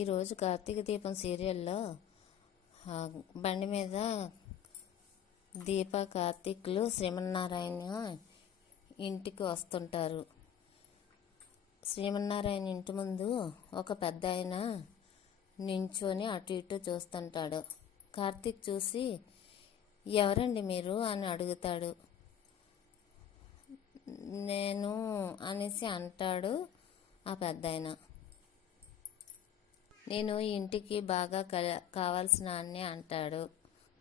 ఈరోజు కార్తీక దీపం సీరియల్లో బండి మీద దీప కార్తీక్లు శ్రీమన్నారాయణ ఇంటికి వస్తుంటారు. శ్రీమన్నారాయణ ఇంటి ముందు ఒక పెద్ద ఆయన నించొని అటు ఇటు చూస్తుంటాడు. కార్తీక్ చూసి, ఎవరండి మీరు అని అడుగుతాడు. నేను అనేసి అంటాడు ఆ పెద్ద ఆయన. నేను ఈ ఇంటికి బాగా కావాల్సిన అన్నీ అంటాడు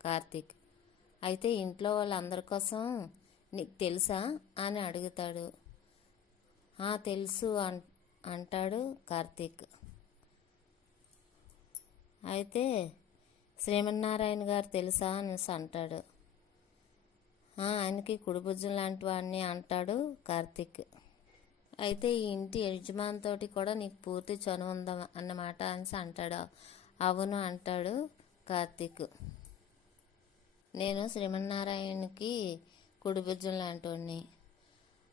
కార్తీక్. అయితే ఇంట్లో వాళ్ళందరి కోసం నీకు తెలుసా అని అడుగుతాడు. తెలుసు అంటాడు కార్తీక్. అయితే శ్రీమన్నారాయణ గారు తెలుసా అనేసి అంటాడు. ఆయనకి కుడిభుజం లాంటి వాడిని అంటాడు కార్తీక్. అయితే ఈ ఇంటి యజమానితోటి కూడా నీకు పూర్తి చనువు ఉందా అన్నమాట అనేసి అంటాడు. అవును అంటాడు కార్తీక్. నేను శ్రీమన్నారాయణకి కుడిభుజం లాంటి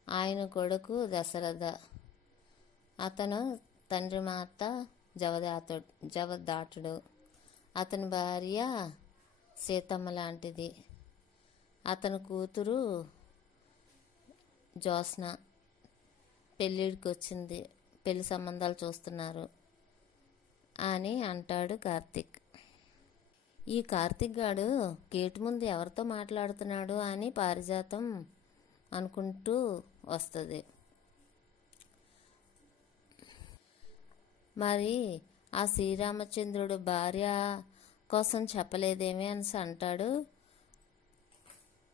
ఆయన కొడుకు దశరథ. అతను తండ్రి మాత జవదాటుడు. అతని భార్య సీతమ్మ లాంటిది. అతని కూతురు జ్యోత్స్న పెళ్ళిడికి వచ్చింది, పెళ్లి సంబంధాలు చూస్తున్నారు అని అంటాడు కార్తీక్. ఈ కార్తీక్ గాడు గేటు ముందు ఎవరితో మాట్లాడుతున్నాడు అని పారిజాతం అనుకుంటూ వస్తుంది. మరి ఆ శ్రీరామచంద్రుడు భార్య కోసం చెప్పలేదేమి అని అంటాడు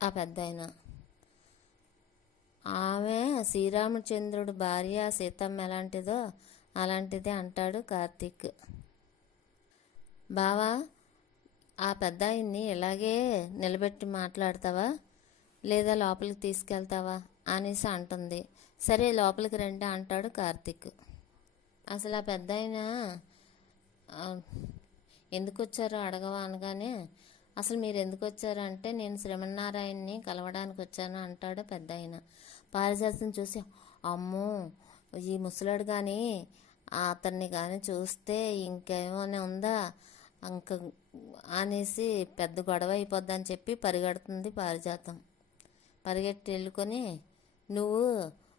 ఆ పెద్ద ఆయన. ఆమె శ్రీరామచంద్రుడు భార్య సీతమ్మ ఎలాంటిదో అలాంటిదే అంటాడు కార్తీక్. బావా, ఆ పెద్ద ఆయన్ని ఇలాగే నిలబెట్టి మాట్లాడతావా లేదా లోపలికి తీసుకెళ్తావా అనేసి అంటుంది. సరే లోపలికి రండి అంటాడు కార్తీక్. అసలు ఆ పెద్ద ఆయన ఎందుకు వచ్చారో అడగవా అనగానే, అసలు మీరు ఎందుకు వచ్చారంటే నేను శ్రీమన్నారాయణని కలవడానికి వచ్చాను అంటాడు పెద్ద ఆయన. పారిజాతం చూసి, అమ్మో ఈ ముసలాడు కానీ అతన్ని కానీ చూస్తే ఇంకేమైనా ఉందా ఇంక అనేసి పెద్ద గొడవ అయిపోద్దని చెప్పి పరిగెడుతుంది పారిజాతం. పరిగెట్టి వెళ్ళుకొని, నువ్వు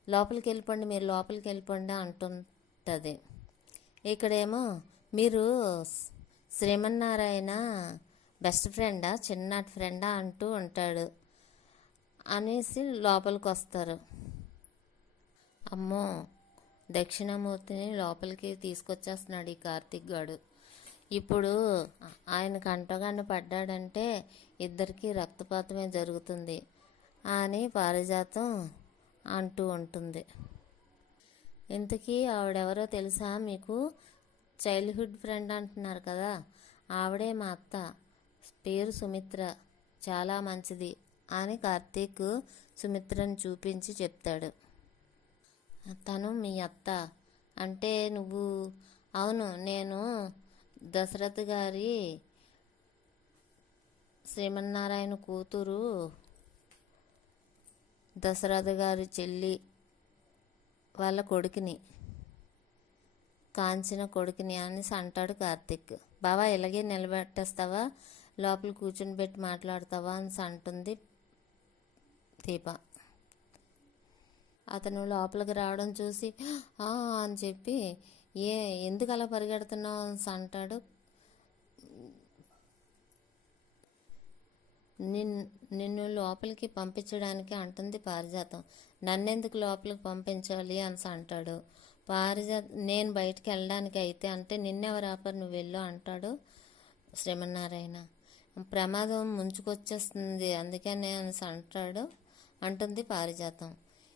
లోపలికి వెళ్ళిపోండి, మీరు లోపలికి వెళ్ళిపోండి అంటుంటుంది. ఇక్కడేమో మీరు శ్రీమన్నారాయణ బెస్ట్ ఫ్రెండా చిన్నటి ఫ్రెండా అంటూ ఉంటాడు అనేసి లోపలికి వస్తారు. అమ్మో, దక్షిణామూర్తిని లోపలికి తీసుకొచ్చేస్తున్నాడు ఈ కార్తీక్ గాడు. ఇప్పుడు ఆయన కంటగాండ పడ్డాడంటే ఇద్దరికి రక్తపాతమే జరుగుతుంది అని పారిజాతం అంటూ ఉంటుంది. ఇంతకీ ఆవిడెవరో తెలుసా మీకు? చైల్డ్హుడ్ ఫ్రెండ్ అంటున్నారు కదా, ఆవిడే మా అత్త, పేరు సుమిత్ర, చాలా మంచిది అని కార్తీక్ సుమిత్రను చూపించి చెప్తాడు. తను మీ అత్త అంటే నువ్వు? అవును, నేను దశరథ గారి శ్రీమన్నారాయణ కూతురు, దశరథ గారి చెల్లి వాళ్ళ కొడుకుని, కాంచిన కొడుకుని అనేసి అంటాడు కార్తీక్. బావా ఇలాగే నిలబెట్టేస్తావా, లోపల కూర్చుని పెట్టి మాట్లాడతావా అని అంటుంది దీప. అతను లోపలికి రావడం చూసి అని చెప్పి, ఎందుకు అలా పరిగెడుతున్నావు అని అంటాడు. నిన్ను లోపలికి పంపించడానికి అంటుంది పారిజాతం. నన్నెందుకు లోపలికి పంపించాలి అని అంటాడు పారిజాతం. నేను బయటికి వెళ్ళడానికి అయితే అంటే నిన్నెవరు ఆపరు, నువ్వు వెళ్ళు అంటాడు శ్రీమన్నారాయణ. ప్రమాదం ముంచుకొచ్చేస్తుంది అందుకనే అని అంటుంది పారిజాతం.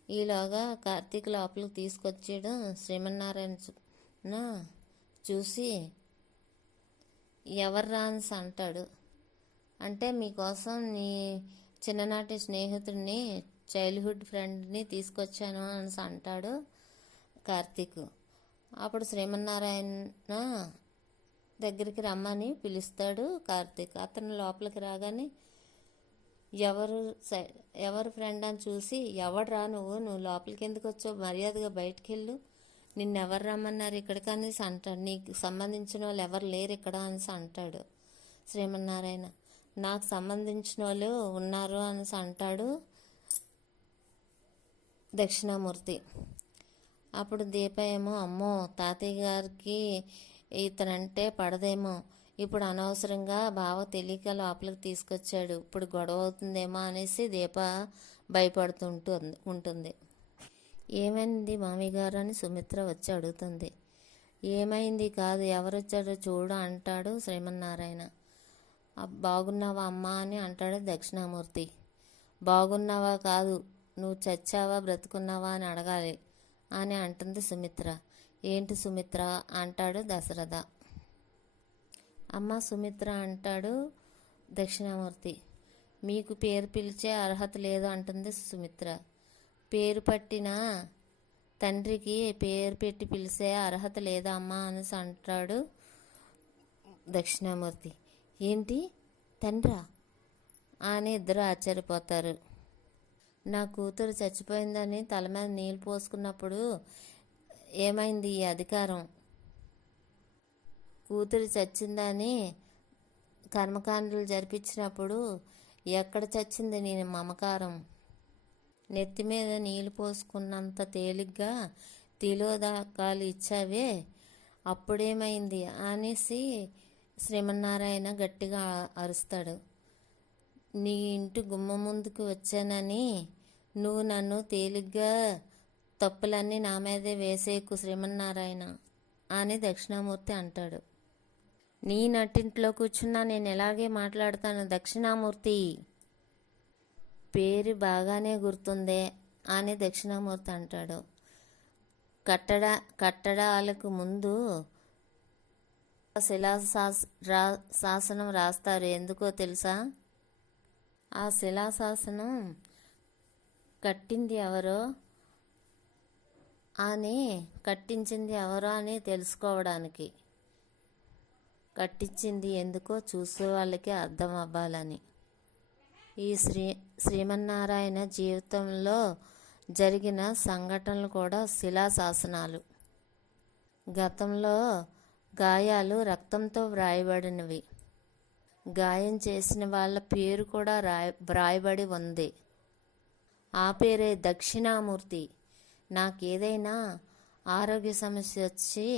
ఈలోగా కార్తీక్ లోపలికి తీసుకొచ్చేయడం శ్రీమన్నారాయణ చూసి, ఎవర్రా అని అంటాడు. అంటే మీకోసం నీ చిన్ననాటి స్నేహితుడిని, చైల్డ్హుడ్ ఫ్రెండ్ని తీసుకొచ్చాను అని అంటాడు కార్తీక్. అప్పుడు శ్రీమన్నారాయణ దగ్గరికి రమ్మని పిలుస్తాడు కార్తీక్. అతను లోపలికి రాగానే, ఎవరు ఫ్రెండ్ అని చూసి, ఎవడరా నువ్వు లోపలికి ఎందుకు వచ్చావు, మర్యాదగా బయటికి వెళ్ళు, నిన్నెవరు రమ్మన్నారు ఇక్కడికి అనేసి అంటాడు. నీకు సంబంధించిన వాళ్ళు ఎవరు లేరు ఇక్కడ అనేసి అంటాడు శ్రీమన్నారాయణ. నాకు సంబంధించిన వాళ్ళు ఉన్నారు అనేసి అంటాడు దక్షిణామూర్తి. అప్పుడు దీప ఏమో, అమ్మో తాతయ్య గారికి ఇతనంటే పడదేమో, ఇప్పుడు అనవసరంగా బావ తెలియక లోపలికి తీసుకొచ్చాడు, ఇప్పుడు గొడవ అవుతుందేమో అనేసి దీప భయపడుతుంటూ ఉంటుంది. ఏమైంది మామయ్య గారు అని సుమిత్ర వచ్చి అడుగుతుంది. ఏమైంది కాదు, ఎవరొచ్చారో చూడు అంటాడు శ్రీమన్నారాయణ. బాగున్నావా అమ్మా అని అంటాడు దక్షిణామూర్తి. బాగున్నావా కాదు, నువ్వు చచ్చావా బ్రతుకున్నావా అని అడగాలి అని అంటుంది సుమిత్ర. ఏంటి సుమిత్ర అంటాడు దశరథ. అమ్మ సుమిత్ర అంటాడు దక్షిణామూర్తి. మీకు పేరు పిలిచే అర్హత లేదు అంటుంది సుమిత్ర. పేరు పట్టిన తండ్రికి పేరు పెట్టి పిలిచే అర్హత లేదా అమ్మా అనేసి అంటాడు దక్షిణామూర్తి. ఏంటి తండ్రా అని ఇద్దరు ఆశ్చర్యపోతారు. నా కూతురు చచ్చిపోయిందని తల మీద నీళ్ళు పోసుకున్నప్పుడు ఏమైంది ఈ అధికారం? కూతురు చచ్చిందని కర్మకాండలు జరిపించినప్పుడు ఎక్కడ చచ్చింది నేను మమకారం? నెత్తి మీద నీళ్ళు పోసుకున్నంత తేలిగ్గా తిలోదకాలు ఇచ్చావే, అప్పుడేమైంది అనేసి శ్రీమన్నారాయణ గట్టిగా అరుస్తాడు. నీ ఇంటి గుమ్మ ముందుకు వచ్చానని నువ్వు నన్ను తేలిగ్గా తప్పులన్నీ నా మీదే వేసేకు శ్రీమన్నారాయణ అని దక్షిణామూర్తి అంటాడు. నీ నట్టింట్లో కూర్చున్నా నేను ఎలాగే మాట్లాడతాను దక్షిణామూర్తి. పేరు బాగానే గుర్తుందే అని దక్షిణామూర్తి అంటాడు. కట్టడాలకు ముందు శాసనం రాస్తారు, ఎందుకో తెలుసా? ఆ శిలాశాసనం కట్టించింది ఎవరో అని తెలుసుకోవడానికి. కట్టించింది ఎందుకో చూసే వాళ్ళకి అర్థం అవ్వాలని. ఈ శ్రీమన్నారాయణ జీవితంలో జరిగిన సంఘటనలు కూడా శిలాశాసనాలు. గతంలో గాయాలు రక్తంతో వ్రాయబడినవి. గాయం చేసిన వాళ్ళ పేరు కూడా వ్రాయబడి ఉంది. ఆ పేరే దక్షిణామూర్తి. నాకేదైనా ఆరోగ్య సమస్య వచ్చి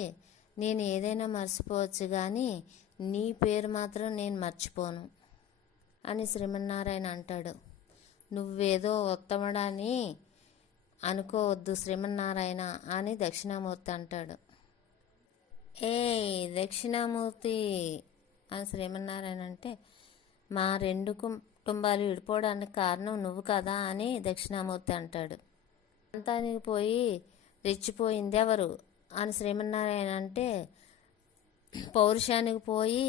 నేను ఏదైనా మర్చిపోవచ్చు, కానీ నీ పేరు మాత్రం నేను మర్చిపోను అని శ్రీమన్నారాయణ అంటాడు. నువ్వేదో ఉత్తముడని అనుకోవద్దు శ్రీమన్నారాయణ అని దక్షిణామూర్తి అంటాడు. ఏ దక్షిణామూర్తి అని శ్రీమన్నారాయణ అంటే, మా రెండు కుటుంబాలు విడిపోవడానికి కారణం నువ్వు కదా అని దక్షిణామూర్తి అంటాడు. అంతానికి పోయి రెచ్చిపోయింది ఎవరు అని శ్రీమన్నారాయణ అంటే, పౌరుషానికి పోయి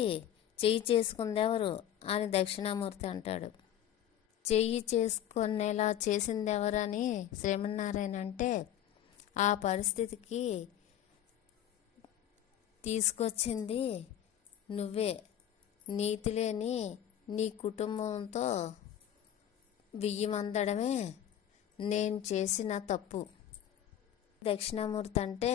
చెయ్యి చేసుకుంది ఎవరు అని దక్షిణామూర్తి అంటాడు. చెయ్యి చేసుకునేలా చేసింది ఎవరు అని శ్రీమన్నారాయణ అంటే, ఆ పరిస్థితికి తీసుకొచ్చింది నువ్వే. నీతి లేని నీ కుటుంబంతో బియ్యమందడమే నేను చేసిన తప్పు. దక్షిణామూర్తి అంటే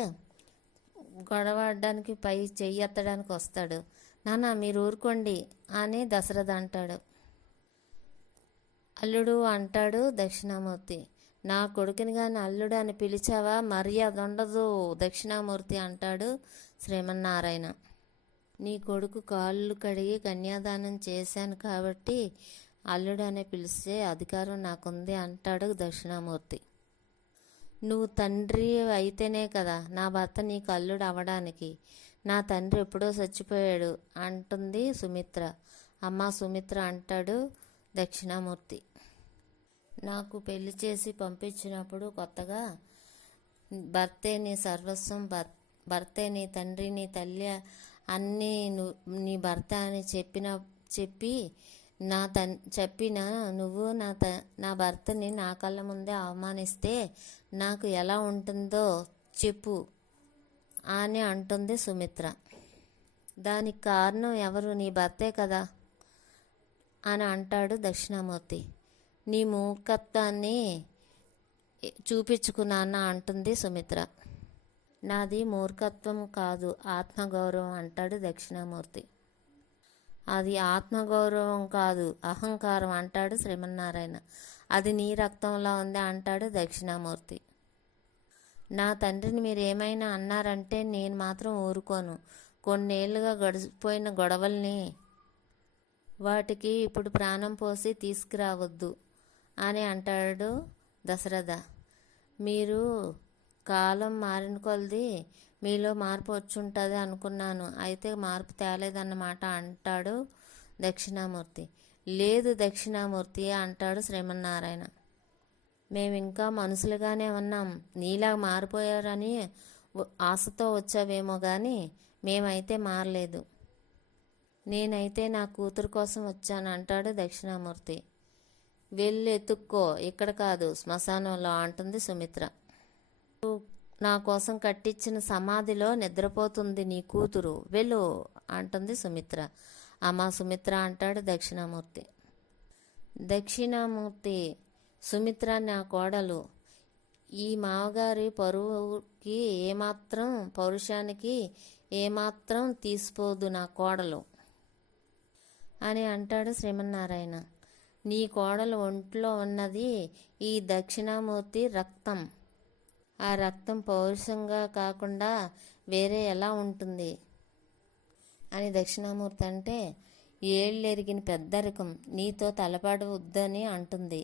గొడవడానికి పై చెయ్యి ఎత్తడానికి వస్తాడు. నాన్న మీరు ఊరుకోండి అని దశరథ అంటాడు. అల్లుడు అంటాడు దక్షిణామూర్తి. నా కొడుకుని కానీ అల్లుడు అని పిలిచావా మర్యాద ఉండదు దక్షిణామూర్తి అంటాడు శ్రీమన్నారాయణ. నీ కొడుకు కాళ్ళు కడిగి కన్యాదానం చేశాను కాబట్టి అల్లుడు అనే పిలిచే అధికారం నాకుంది అంటాడు దక్షిణామూర్తి. నువ్వు తండ్రి అయితేనే కదా నా భర్త నీకు అల్లుడు అవ్వడానికి. నా తండ్రి ఎప్పుడో చచ్చిపోయాడు అంటుంది సుమిత్ర. అమ్మ సుమిత్ర అంటాడు దక్షిణామూర్తి. నాకు పెళ్లి చేసి పంపించినప్పుడు కొత్తగా భర్తే నీ సర్వస్వం, భర్తే నీ తండ్రి నీ తల్లి అన్నీ నీ భర్త అని చెప్పిన నువ్వు నా భర్తని నా కళ్ళ ముందే అవమానిస్తే నాకు ఎలా ఉంటుందో చెప్పు అని అంటుంది సుమిత్ర. దానికి కారణం ఎవరు? నీ భర్తే కదా అని అంటాడు దక్షిణామూర్తి. నీ మూర్ఖత్వాన్ని చూపించుకున్నానా అంటుంది సుమిత్ర. నాది మూర్ఖత్వం కాదు, ఆత్మగౌరవం అంటాడు దక్షిణామూర్తి. అది ఆత్మగౌరవం కాదు, అహంకారం అంటాడు శ్రీమన్నారాయణ. అది నీ రక్తంలో ఉంది అంటాడు దక్షిణామూర్తి. నా తండ్రిని మీరు ఏమైనా అన్నారంటే నేను మాత్రం ఊరుకోను. కొన్నేళ్లుగా గడిచిపోయిన గొడవల్ని వాటికి ఇప్పుడు ప్రాణం పోసి తీసుకురావద్దు అని అంటాడు దశరథ. మీరు కాలం మారిన కొలది మీలో మార్పు వచ్చుంటుంది అనుకున్నాను, అయితే మార్పు తేలేదన్నమాట అంటాడు దక్షిణామూర్తి. లేదు దక్షిణామూర్తి అంటాడు శ్రీమన్నారాయణ. మేమింకా మనుషులుగానే ఉన్నాం, నీలా మారిపోయారని ఆశతో వచ్చావేమో కానీ మేమైతే మారలేదు. నేనైతే నా కూతురు కోసం వచ్చాను అంటాడు దక్షిణామూర్తి. వెళ్ళి ఎత్తుక్కో, ఇక్కడ కాదు శ్మశానంలో అంటుంది సుమిత్ర. నా కోసం కట్టించిన సమాధిలో నిద్రపోతుంది నీ కూతురు, వెళ్ళు అంటుంది సుమిత్ర. అమ్మా సుమిత్ర అంటాడు దక్షిణామూర్తి. దక్షిణామూర్తి, సుమిత్ర నా కోడలు, ఈ మావగారి పరువుకి ఏమాత్రం, పౌరుషానికి ఏమాత్రం తీసిపోదు నా కోడలు అని అంటాడు శ్రీమన్నారాయణ. నీ కోడలు ఒంట్లో ఉన్నది ఈ దక్షిణామూర్తి రక్తం. ఆ రక్తం పౌరుషంగా కాకుండా వేరే ఎలా ఉంటుంది అని దక్షిణామూర్తి అంటే, ఏళ్ళెరిగిన పెద్దరికం నీతో తలపడవద్దని అంటుంది.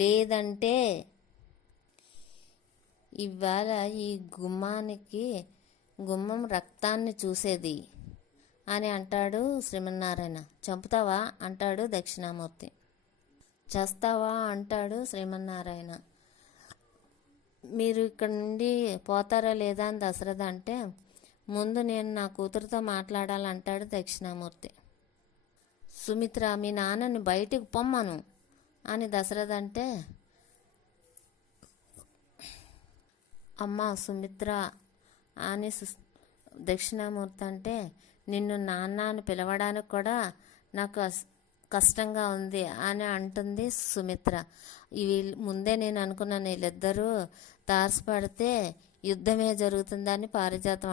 లేదంటే ఇవాళ ఈ గుమ్మం రక్తాన్ని చూసేది అని అంటాడు శ్రీమన్నారాయణ. చంపుతావా అంటాడు దక్షిణామూర్తి. చేస్తావా అంటాడు శ్రీమన్నారాయణ. మీరు ఇక్కడ నుండి పోతారా లేదా అని దశరథ అంటే, ముందు నేను నా కూతురుతో మాట్లాడాలంటాడు దక్షిణామూర్తి. సుమిత్ర, మీ నాన్నని బయటికి పొమ్మను అని దశరథ అంటే, అమ్మా సుమిత్ర అని దక్షిణామూర్తి అంటే, నిన్ను నాన్న అని పిలవడానికి కూడా నాకు కష్టంగా ఉంది అని అంటుంది సుమిత్ర. ఇవి ముందే నేను అనుకున్నాను, వీళ్ళిద్దరూ తారసపడితే యుద్ధమే జరుగుతుందని పారిజాతం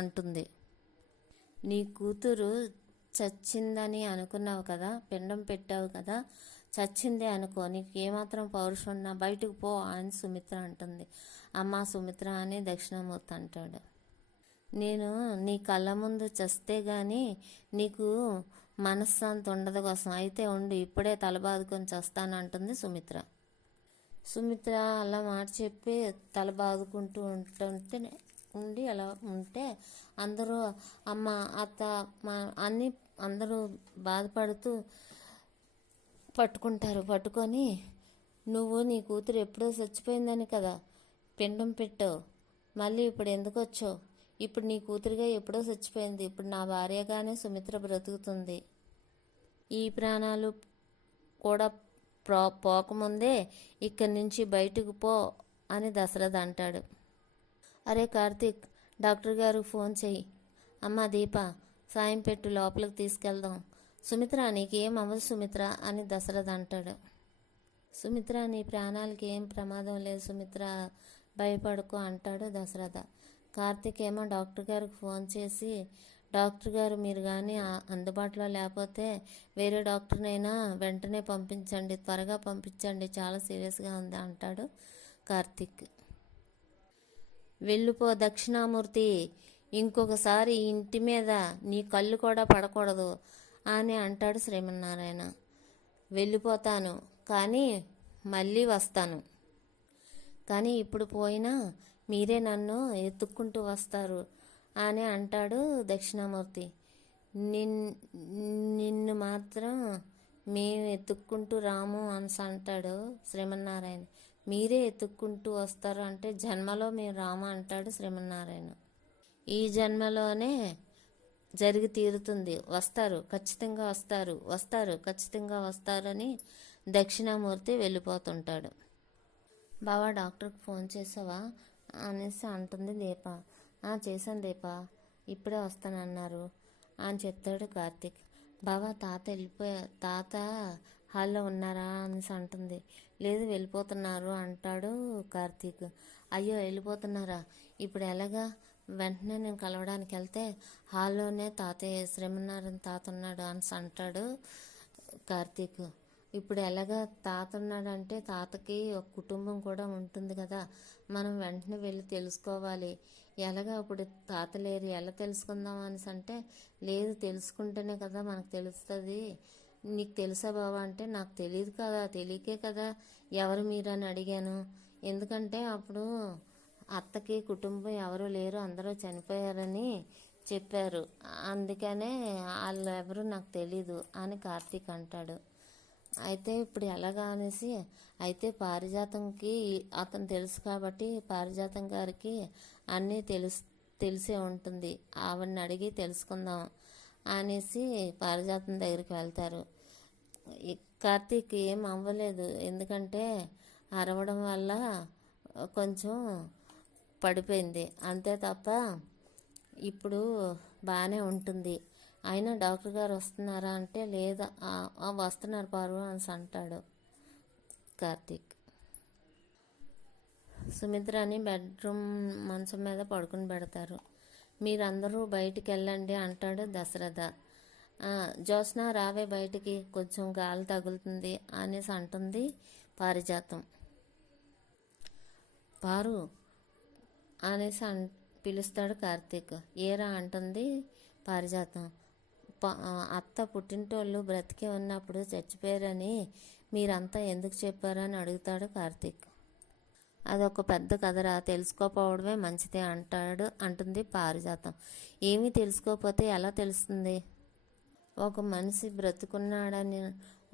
అంటుంది. నీ కూతురు చచ్చిందని అనుకున్నావు కదా, పిండం పెట్టావు కదా, చచ్చిందే అనుకో, నీకు ఏమాత్రం పౌరుషం ఉన్నా బయటకు పో అని సుమిత్ర అంటుంది. అమ్మా సుమిత్ర అని దక్షిణామూర్తి అంటాడు. నేను నీ కళ్ళ ముందు చస్తే గాని నీకు మనశ్శాంతి ఉండదు కోసం, అయితే ఉండు, ఇప్పుడే తలబాదుకొని చస్తాను అంటుంది సుమిత్ర. సుమిత్ర అలా మాట చెప్పి తల బాదుకుంటూ ఉండి అలా ఉంటే అందరూ అమ్మ అత్త అన్నీ అందరూ బాధపడుతూ పట్టుకొని, నువ్వు నీ కూతురు ఎప్పుడో చచ్చిపోయిందని కదా పిండం పెట్టావు, మళ్ళీ ఇప్పుడు ఎందుకు వచ్చావు? ఇప్పుడు నీ కూతురుగా ఎప్పుడో చచ్చిపోయింది, ఇప్పుడు నా భార్యగానే సుమిత్ర బ్రతుకుతుంది. ఈ ప్రాణాలు కూడా పోకముందే ఇక్కడి నుంచి బయటకు పో అని దశరథ అంటాడు. అరే కార్తీక్, డాక్టర్ గారు ఫోన్ చెయ్యి. అమ్మ దీప, సాయం పెట్టు, లోపలికి తీసుకెళ్దాం. సుమిత్ర, నీకేం అవ్వదు సుమిత్ర అని దశరథ అంటాడు. సుమిత్ర, నీ ప్రాణాలకి ఏం ప్రమాదం లేదు సుమిత్ర, భయపడుకో అంటాడు దశరథ. కార్తీక్ ఏమో డాక్టర్ గారికి ఫోన్ చేసి, డాక్టర్ గారు మీరు కానీ అందుబాటులో లేకపోతే వేరే డాక్టర్నైనా వెంటనే పంపించండి, త్వరగా పంపించండి, చాలా సీరియస్గా ఉంది అంటాడు కార్తీక్. వెళ్ళిపో దక్షిణామూర్తి, ఇంకొకసారి ఇంటి మీద నీ కళ్ళు కూడా పడకూడదు అని అంటాడు శ్రీమన్నారాయణ. వెళ్ళిపోతాను కానీ మళ్ళీ వస్తాను, కానీ ఇప్పుడు పోయినా మీరే నన్ను ఎత్తుక్కుంటూ వస్తారు అని అంటాడు దక్షిణామూర్తి. నిన్ను మాత్రం మేము ఎత్తుక్కుంటూ రాము అని అంటాడు శ్రీమన్నారాయణ. మీరే ఎత్తుక్కుంటూ వస్తారు అంటే జన్మలో మేము రాము అంటాడు శ్రీమన్నారాయణ. ఈ జన్మలోనే జరిగి తీరుతుంది, వస్తారు ఖచ్చితంగా వస్తారు ఖచ్చితంగా వస్తారని దక్షిణామూర్తి వెళ్ళిపోతుంటాడు. బావా డాక్టర్కి ఫోన్ చేసావా అనేసి అంటుంది దీప. చేశాను దీప, ఇప్పుడే వస్తానన్నారు అని చెప్తాడు కార్తీక్. బావా తాత హాల్లో ఉన్నారా అనేసి అంటుంది. లేదు వెళ్ళిపోతున్నారు అంటాడు కార్తీక్. అయ్యో వెళ్ళిపోతున్నారా, ఇప్పుడు ఎలాగా? వెంటనే నేను కలవడానికి వెళ్తే హాల్లోనే తాతయ్య శ్రీమన్నారాయణ తాత ఉన్నాడు అని అంటాడు కార్తీక్. ఇప్పుడు ఎలాగా? తాత ఉన్నాడంటే తాతకి ఒక కుటుంబం కూడా ఉంటుంది కదా, మనం వెంటనే వెళ్ళి తెలుసుకోవాలి. ఎలాగా ఇప్పుడు తాత లేరు, ఎలా తెలుసుకుందాం అనేసి అంటే, లేదు తెలుసుకుంటేనే కదా మనకు తెలుస్తుంది. నీకు తెలుసా బాబా అంటే, నాకు తెలియదు కదా, తెలియకే కదా ఎవరు మీరని అడిగాను. ఎందుకంటే అప్పుడు అత్తకి కుటుంబం ఎవరు లేరు, అందరూ చనిపోయారని చెప్పారు, అందుకనే వాళ్ళు ఎవరు నాకు తెలీదు అని కార్తీక్ అంటాడు. అయితే ఇప్పుడు ఎలాగా అనేసి, అయితే పారిజాతంకి అతను తెలుసు కాబట్టి పారిజాతం గారికి అన్నీ తెలిసే ఉంటుంది, ఆవిడని అడిగి తెలుసుకుందాం అనేసి పారిజాతం దగ్గరికి వెళ్తారు. కార్తీక్ ఏం అవ్వలేదు, ఎందుకంటే అరవడం వల్ల కొంచెం పడిపోయింది అంతే తప్ప ఇప్పుడు బాగానే ఉంటుంది. అయినా డాక్టర్ గారు వస్తున్నారా అంటే, లేదా వస్తున్నారు పారు అని అంటాడు కార్తీక్. సుమిత్రని బెడ్రూమ్ మంచం మీద పడుకుని పెడతారు. మీరందరూ బయటికి వెళ్ళండి అంటాడు దశరథ. జ్యోత్స్న రావే బయటికి, కొంచెం గాలి తగులుతుంది అనేసి అంటుంది పారిజాతం. పారు అనేసి పిలుస్తాడు కార్తీక్. ఏరా అంటుంది పారిజాతం. అత్త పుట్టింటోళ్ళు బ్రతికే ఉన్నప్పుడు చచ్చిపోయారని మీరంతా ఎందుకు చెప్పారని అడుగుతాడు కార్తీక్. అదొక పెద్ద కథరా, తెలుసుకోపోవడమే మంచిదే అంటుంది పారిజాతం. ఏమీ తెలుసుకోకపోతే ఎలా తెలుస్తుంది? ఒక మనిషి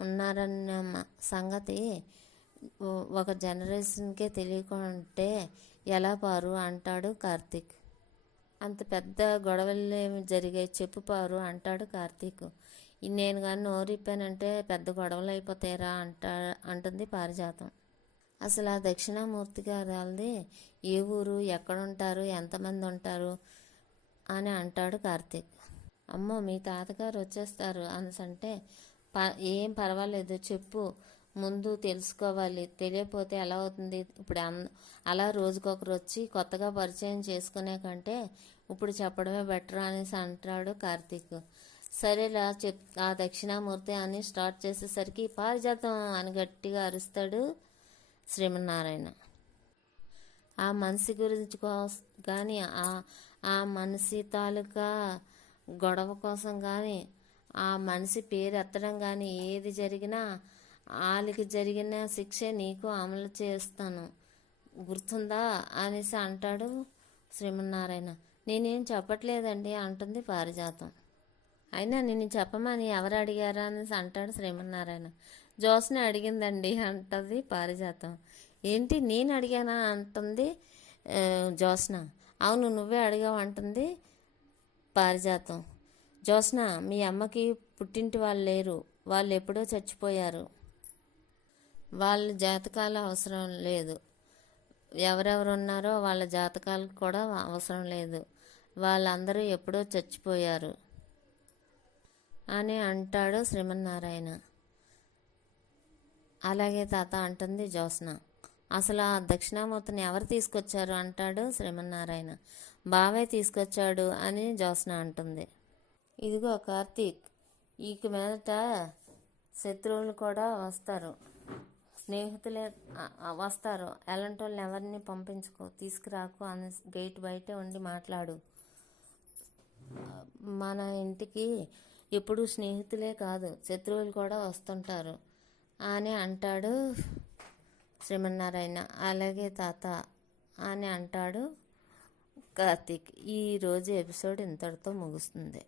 ఉన్నారన్న సంగతి ఒక జనరేషన్కే తెలియకుంటే ఎలా పారు అంటాడు కార్తీక్. అంత పెద్ద గొడవలు ఏమి జరిగాయి చెప్పు పారు అంటాడు కార్తీక్. నేను కానీ నోరిప్పానంటే పెద్ద గొడవలు అయిపోతాయిరా అంటుంది పారిజాతం. అసలు ఆ దక్షిణామూర్తి గారిది ఏ ఊరు, ఎక్కడుంటారు, ఎంతమంది ఉంటారు అని అంటాడు కార్తీక్. అమ్మో మీ తాతగారు వచ్చేస్తారు అంటే, ఏం పర్వాలేదు చెప్పు, ముందు తెలుసుకోవాలి, తెలియకపోతే ఎలా అవుతుంది. ఇప్పుడు అలా రోజుకొకరు వచ్చి కొత్తగా పరిచయం చేసుకునే కంటే ఇప్పుడు చెప్పడమే బెటర్ అనేసి అంటాడు కార్తీక్. సరేలా ఆ దక్షిణామూర్తి అని స్టార్ట్ చేసేసరికి పారిజాతం అని గట్టిగా అరుస్తాడు శ్రీమన్నారాయణ. ఆ మనిషి గురించి కానీ ఆ మనిషి తాలూకా గొడవ కోసం కానీ ఆ మనిషి పేరు ఎత్తడం కానీ ఏది జరిగినా వాళ్ళకి జరిగిన శిక్షే నీకు అమలు చేస్తాను, గుర్తుందా అనేసి అంటాడు శ్రీమన్నారాయణ. నేనేం చెప్పట్లేదండి అంటుంది పారిజాతం. అయినా నిన్ను చెప్పమని ఎవరు అడిగారా అనేసి అంటాడు శ్రీమన్నారాయణ. జ్యోత్స్న అడిగిందండి అంటుంది పారిజాతం. ఏంటి నేను అడిగానా అంటుంది జ్యోత్స్న. అవును నువ్వే అడిగావు అంటుంది పారిజాతం. జ్యోత్స్న మీ అమ్మకి పుట్టింటి వాళ్ళు లేరు, వాళ్ళు ఎప్పుడో చచ్చిపోయారు, వాళ్ళ జాతకాలు అవసరం లేదు, ఎవరెవరు ఉన్నారో వాళ్ళ జాతకాలు కూడా అవసరం లేదు, వాళ్ళందరూ ఎప్పుడో చచ్చిపోయారు అని అంటాడు శ్రీమన్నారాయణ. అలాగే తాత అంటుంది జ్యోత్స్న. అసలు ఆ దక్షిణామూర్తిని ఎవరు తీసుకొచ్చారు అంటాడు శ్రీమన్నారాయణ. బావే తీసుకొచ్చాడు అని జ్యోత్స్న అంటుంది. ఇదిగో కార్తీక్, ఈక మీదట శత్రువులు కూడా వస్తారు, స్నేహితులే వస్తారు, ఎలాంటి వాళ్ళని ఎవరిని పంపించుకో, తీసుకురాకు అని గేట్ బయటే ఉండి మాట్లాడు. మన ఇంటికి ఎప్పుడు స్నేహితులే కాదు శత్రువులు కూడా వస్తుంటారు అని అంటాడు శ్రీమన్నారాయణ. అలాగే తాత అని అంటాడు కార్తీక్. ఈరోజు ఎపిసోడ్ ఇంతటితో ముగుస్తుంది.